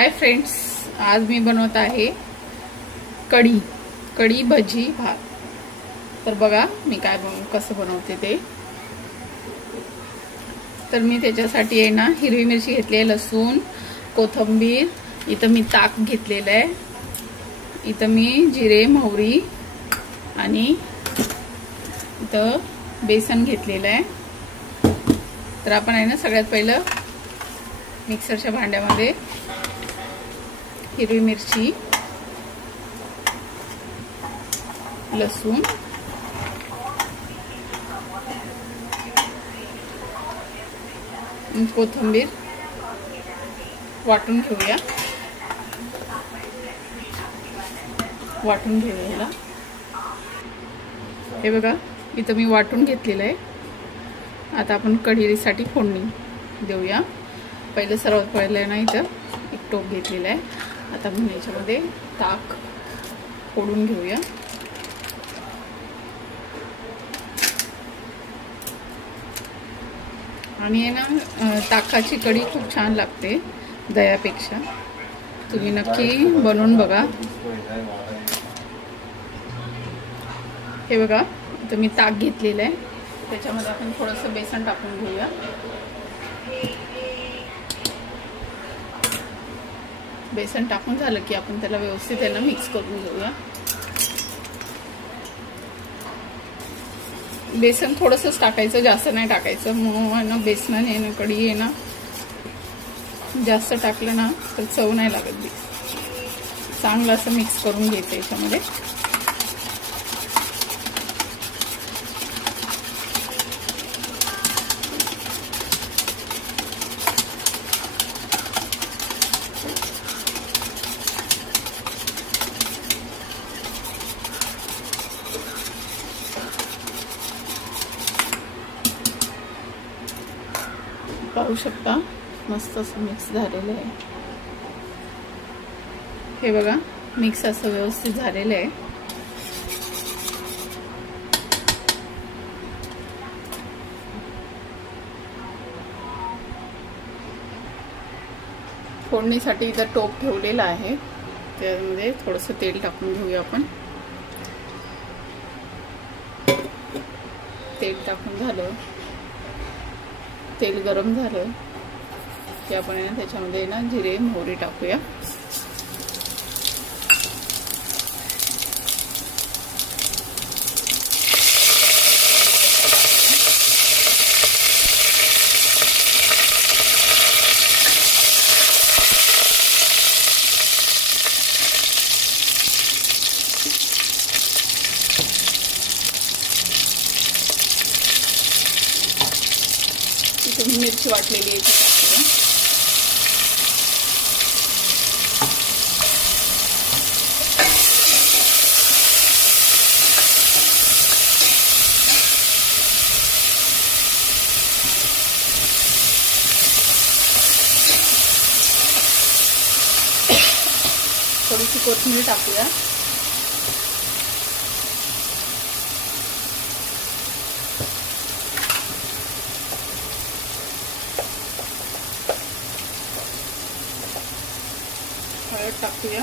Hi friends, आज मी बनवत आहे कढी भजी भात। तर बघा मी काय कसं बनवते ते। तर मी त्याच्यासाठी आहे ना हिरवी मिरची घेतली आहे, लसूण, कोथिंबीर, इथं मी ताक घेतलेलं आहे, इथं मी जिरे मोहरी आणि इथं बेसन घेतलेलं आहे। तर आपण आहे ना सगळ्यात पहिलं मिक्सरच्या भांड्यामध्ये हिरवी मिरची, लसूण, कोथिंबीर वाटून घेऊया। याला हे बघा इथं मी वाटून घेतलेलं आहे। आता आपण कढीसाठी फोडणी देऊया। पहिलं सर्वात पहिलं ना इथं एक टोप घेतलेला आहे। आता आपण याच्यामध्ये ताक फोडून घेऊया। आणि आहे ना ताकाची कढी खूप छान लागते दह्यापेक्षा, तुम्ही नक्की बनवून बघा। हे बघा इथं मी ताक घेतलेलं आहे, त्याच्यामध्ये आपण थोडंसं बेसन टाकून घेऊया। बेसन टाकून झालं की आपण त्याला व्यवस्थित त्याला मिक्स करून घेऊया। बेसन थोडंसंच टाकायचं, जास्त नाही टाकायचं, मग ना बेसनाने ना कढी आहे ना जास्त टाकलं ना तर चव नाही लागत। चांगलं असं मिक्स करून घ्यायचं याच्यामध्ये। पाहू शकता मस्त असं मिक्स झालेलं आहे। हे बघा मिक्स असं व्यवस्थित झालेलं आहे। फोडणीसाठी इथं टोप ठेवलेला आहे, त्यामध्ये थोडंसं तेल टाकून घेऊया आपण। तेल टाकून झालं, तेल गरम झालं की आपण ना त्याच्यामध्ये ना जिरे मोहरी टाकूया। इथे मिरची वाटलेली आहे ती टाकूया। थोडीशी कोथिंबीर टाकूया। हळद टाकूया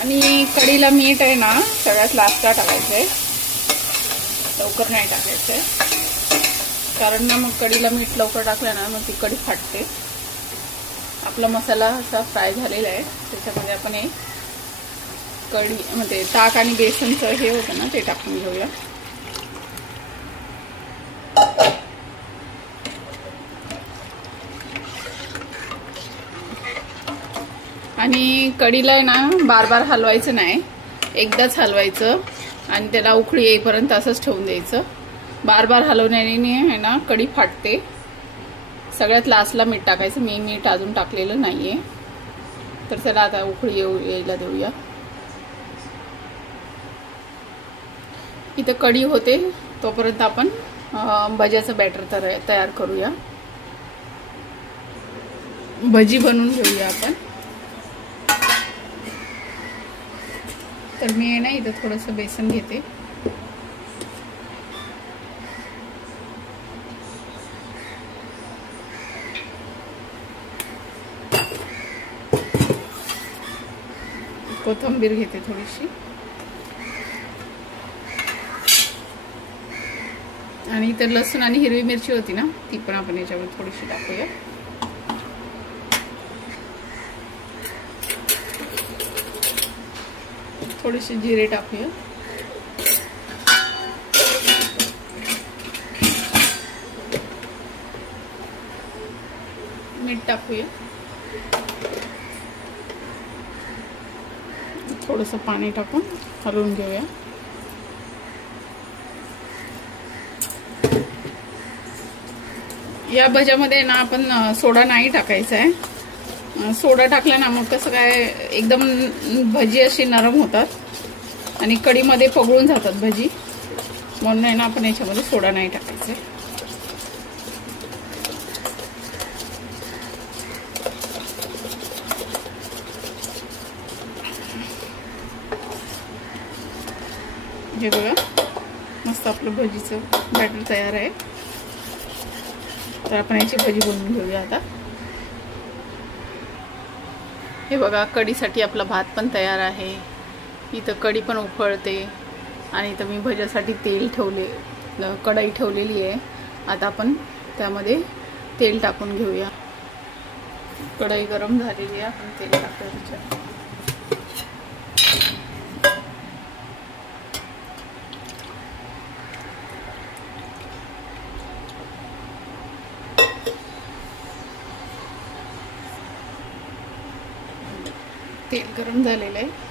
आणि कढीला मीठ आहे ना सगळ्यात लास्टला टाकायचं आहे, लवकर नाही टाकायचं आहे, कारण ना मग कढीला मीठ लवकर टाकलं ना मग ती कढी फाटते। आपला मसाला असा फ्राय झालेला आहे, त्याच्यामध्ये आपण हे कढी म्हणजे ताक आणि बेसनचं हे होतं ना ते टाकून घेऊया। आणि कढीला आहे ना बार बार हलवायचं नाही, एकदाच हलवायचं आणि त्याला उकळी येईपर्यंत असंच ठेवून द्यायचं। बार बार हलवण्याने आहे ना कढी फाटते। सगळ्यात लास्टला मीठ टाकायचं, मी मीठ अजून टाकलेलं नाहीये। तर त्याला आता उकळी यायला देऊया। इथं कढी होते तोपर्यंत आपण भज्याचं बॅटर तयार करूया। भजी बनवून घेऊया आपण। तर मी आहे ना इथं थोडंसं बेसन घेते, कोथिंबीर घेते थोडीशी, आणि इतर लसूण आणि हिरवी मिरची होती ना, ती पण आपण याच्यामध्ये थोडीशी टाकूया. थोडेसे जिरे टाकूया. मीठ टाकूया. थोडंसं पाणी टाकून हलवून घेऊया. या भज्यामध्ये ना आपण सोडा नाही टाकायचा आहे. सोडा टाकला ना मग कसं काय एकदम भजी अशी नरम होतात आणि कढीमध्ये पगळून जातात भजी, म्हणून आहे ना आपण याच्यामध्ये सोडा नाही टाकायचा आहे. हे बघा मस्त आपलं भजीचं बॅटर तयार आहे. तर आपण याची भजी बनवून घेऊया आता. हे बघा कढीसाठी आपला भात पण तयार आहे. इथं कढी पण उकळते आणि इथं मी भज्यासाठी तेल ठेवले, कढई ठेवलेली आहे. आता आपण त्यामध्ये तेल टाकून घेऊया. कढई गरम झालेली आहे, आपण तेल टाकूया त्याच्यात. तेल गरम झालेलं आहे.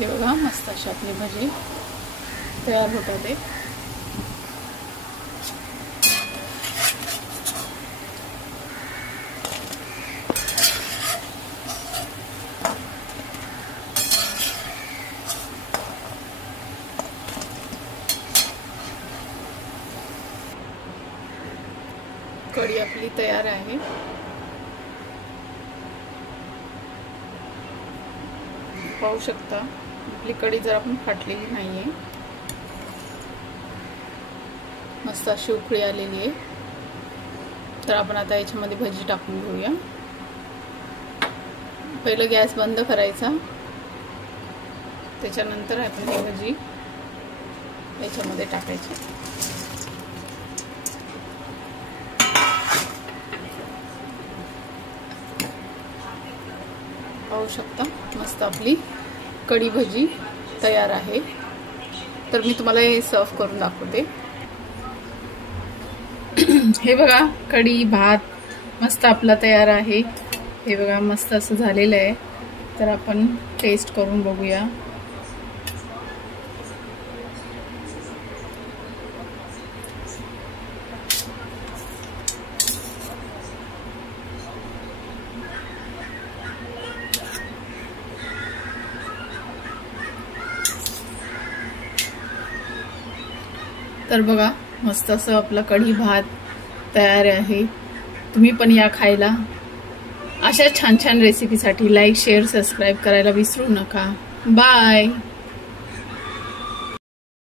हे बघा मस्त अशी आपली भजी तयार होतात आहे. कढी आपली तयार आहे. पाहू शकता आपली कढी जर आपण फाटलेली नाहीये, मस्त अशी उकळी आलेली आहे. तर आपण आता याच्यामध्ये भजी टाकून घेऊया. पहिलं गॅस बंद करायचा, त्याच्यानंतर आपण ही भजी याच्यामध्ये टाकायची. पाहू शकता मस्त आपली कढी भजी तयार आहे. तर मी तुम्हाला हे सर्व करून दाखवते. हे बघा कढी भात मस्त आपला तयार आहे. हे बघा मस्त असं झालेलं आहे. तर आपण टेस्ट करून बघूया. तर बघा मस्त असं आपला कढी भात तयार आहे. तुम्ही पण या खायला. अशा छान छान रेसिपीसाठी लाईक शेअर सबस्क्राईब करायला विसरू नका. बाय.